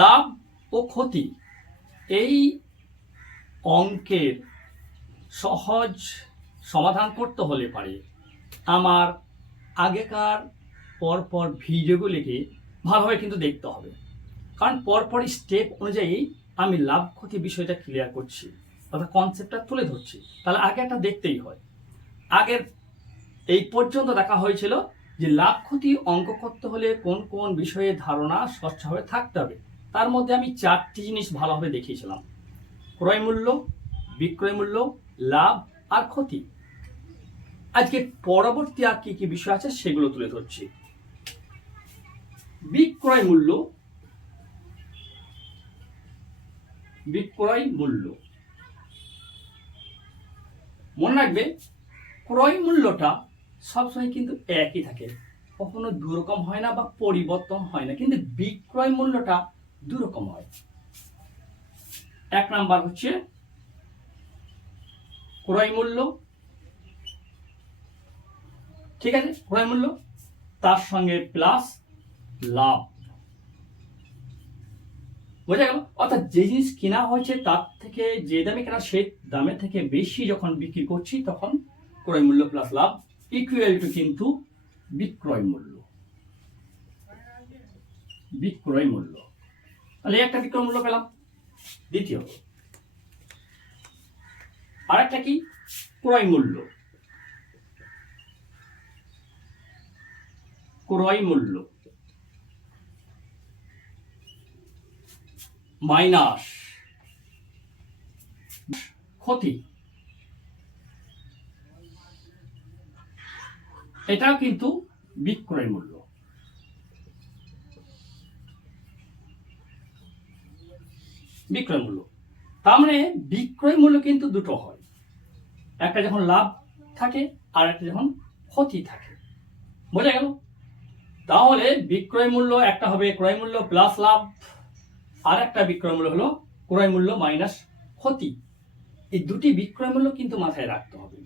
লাভ ও ক্ষতি এই অঙ্কের সহজ সমাধান করতে হলে পারে আমার আগেকার পরপর ভিডিওগুলিকে ভালোভাবে কিন্তু দেখতে হবে, কারণ পরপর স্টেপ অনুযায়ী আমি লাভ ক্ষতি বিষয়টা ক্লিয়ার করছি, অর্থাৎ কনসেপ্টটা তুলে ধরছি। তাহলে আগে একটা দেখতেই হয়। আগের এই পর্যন্ত দেখা হয়েছিল যে লাভ ক্ষতি অঙ্ক করতে হলে কোন কোন বিষয়ে ধারণা স্বচ্ছভাবে থাকতে হবে। তার মধ্যে আমি 4টি জিনিস ভালোভাবে দেখিয়েছিলাম: ক্রয় মূল্য, বিক্রয় মূল্য, লাভ আর ক্ষতি। আজকে পরবর্তী আর কি কি বিষয় আছে সেগুলো তুলে ধরছি। বিক্রয় মূল্য। বিক্রয় মূল্য মনে রাখবে, ক্রয় মূল্যটা সবসময় কিন্তু একই থাকে, কখনো দুরকম হয় না বা পরিবর্তন হয় না, কিন্তু বিক্রয় মূল্যটা দুরকম হয়। এক নাম্বার হচ্ছে ক্রয় মূল্য, ঠিক আছে, ক্রয় মূল্য তার সঙ্গে প্লাস লাভ। বোঝা গেল? অর্থাৎ যে জিনিস কেনা হয়েছে তার থেকে যে দামে কেনা সেই দামের থেকে বেশি যখন বিক্রি করছি তখন ক্রয় মূল্য প্লাস লাভ ইকুয়াল টু কিন্তু বিক্রয় মূল্য। বিক্রয় মূল্য, তাহলে একটা বিক্রয় মূল্য পেলাম। দ্বিতীয় আরেকটা কি? ক্রয় মূল্য। ক্রয় মূল্য মাইনাস ক্ষতি, এটাও কিন্তু বিক্রয় মূল্য। বিক্রয় মূল্য তার মানে বিক্রয় মূল্য কিন্তু দুটো হয়, একটা যখন লাভ থাকে আর একটা যখন ক্ষতি থাকে। বোঝা গেল? তাহলে বিক্রয় মূল্য একটা হবে ক্রয় মূল্য প্লাস লাভ, আর একটা বিক্রয় মূল্য হলো ক্রয় মূল্য মাইনাস ক্ষতি। এই দুটি বিক্রয় মূল্য কিন্তু মাথায় রাখতে হবে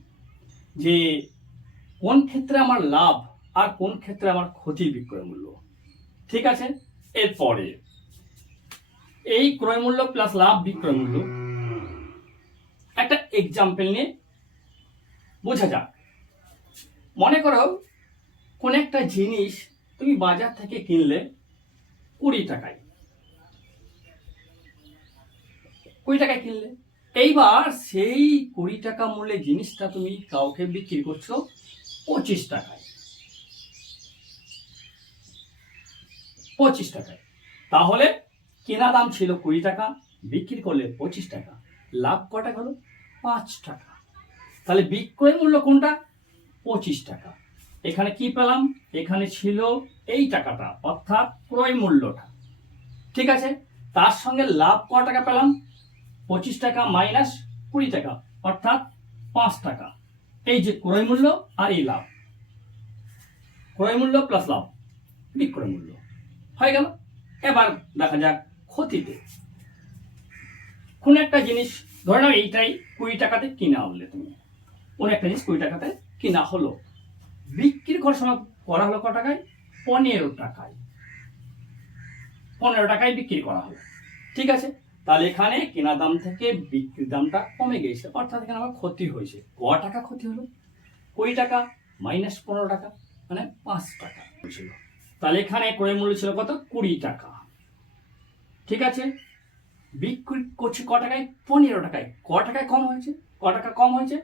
যে কোন ক্ষেত্রে আমার লাভ আর কোন ক্ষেত্রে আমার ক্ষতির বিক্রয় মূল্য। ঠিক আছে, এরপরে এই ক্রয় মূল্য প্লাস লাভ বিক্রয় মূল্য একটা এক্সাম্পল নিয়ে বোঝা যাক। মনে করো কোন একটা জিনিস তুমি বাজার থেকে কিনলে 20 টাকায়, 20 টাকায় কিনলে, এইবার সেই 20 টাকা মূল্যের জিনিসটা তুমি কাউকে বিক্রি করছো 25 টাকায়। 25 টাকায়, তাহলে কেনা দাম ছিল 20 টাকা, বিক্রি করলে 25 টাকা, লাভ কটা হলো? 5 টাকা। তাহলে বিক্রয় মূল্য কোনটা? 25 টাকা। এখানে কি পেলাম? এখানে ছিল এই টাকাটা, অর্থাৎ ক্রয় মূল্যটা। ঠিক আছে, তার সঙ্গে লাভ ক টাকা পেলাম? 25 টাকা মাইনাস 20 টাকা, অর্থাৎ 5 টাকা। এই যে ক্রয় মূল্য আর এই লাভ, ক্রয় মূল্য প্লাস লাভ বিক্রয় মূল্য হয়ে গেল। এবার দেখা যাক ক্ষতিতে। কোন একটা জিনিস ধরে নাও এইটাই 20 টাকাতে কিনা হলে, তুমি কোন একটা জিনিস 20 টাকাতে কিনা হলো, বিক্রি করার সময় করা হলো ক টাকায়? 15 টাকায়। 15 টাকায় বিক্রি করা হলো। ঠিক আছে, তাহলে এখানে কেনা দাম থেকে বিক্রির দামটা কমে গেছে, অর্থাৎ এখানে আমার ক্ষতি হয়েছে। ক টাকা ক্ষতি হলো? 20 টাকা মাইনাস 15 টাকা, মানে 5 টাকা ছিল। তাহলে এখানে ক্রয় মূল্য ছিল কত? 20 টাকা। ঠিক আছে, বিক্রি করছি ক টাকায়? 15 টাকায়। ক টাকায় কম হয়েছে? ক টাকা কম হয়েছে?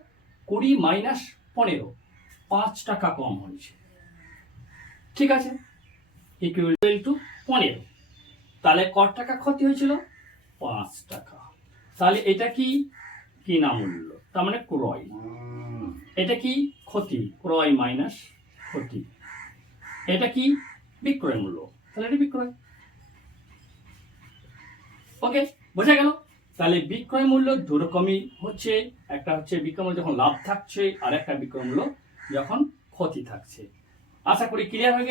20 মাইনাস 15, 5 টাকা কম হয়েছে। ঠিক আছে, ইকুয়াল টু 15। তাহলে ক টাকা ক্ষতি হয়েছিল? 5 টাকা। তাহলে এটা কি? কিনা মূল্য, তার মানে ক্রয়। এটা কি? ক্ষতি, ক্রয় মাইনাস ক্ষতি। এটা কি? বিক্রয় মূল্য, তাহলে এটা বিক্রয়। ওকে, বোঝা গেল? তাহলে বিক্রয় মূল্য দুরকমই হচ্ছে, একটা হচ্ছে বিক্রয় মূল্য যখন লাভ থাকছে, আর একটা বিক্রয় মূল্য যখন ক্ষতি থাকছে। আশা করি ক্লিয়ার হয়ে গেছে।